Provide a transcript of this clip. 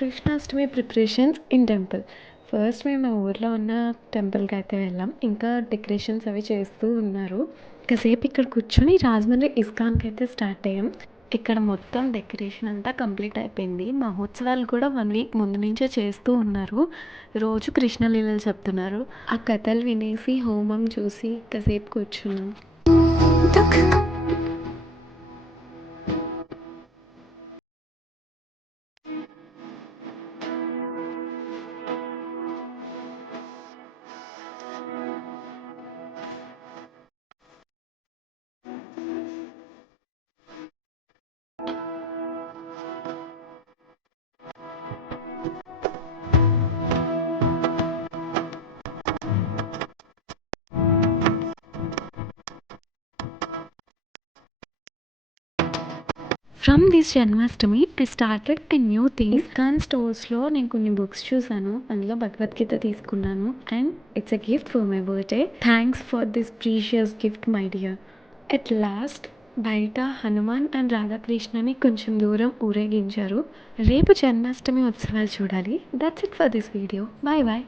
Krishnashtami preparations in temple. First మేము మా ఊర్లో ఉన్న టెంపుల్కి అయితే వెళ్ళాం. ఇంకా డెకరేషన్స్ అవి చేస్తూ ఉన్నారు. కాసేపు ఇక్కడ కూర్చొని రాజమండ్రి ఇస్కాన్కి అయితే స్టార్ట్ అయ్యాం. ఇక్కడ మొత్తం డెకరేషన్ అంతా కంప్లీట్ అయిపోయింది. మహోత్సవాలు కూడా 1 వీక్ ముందు నుంచే చేస్తూ ఉన్నారు. రోజు కృష్ణలీలలు చెప్తున్నారు. ఆ కథలు వినేసి హోమం చూసి కాసేపు కూర్చున్నాం. From this Janmashtami I started a new thing. ISKCON స్టోర్స్లో నేను కొన్ని బుక్స్ చూసాను. అందులో భగవద్గీత తీసుకున్నాను. And it's a gift for my birthday. Thanks for this precious gift my dear. At last బయట హనుమాన్ అండ్ రాధాకృష్ణని కొంచెం దూరం ఊరేగించారు. రేపు జన్మాష్టమి ఉత్సవాలు చూడాలి. That's it for this video. Bye bye.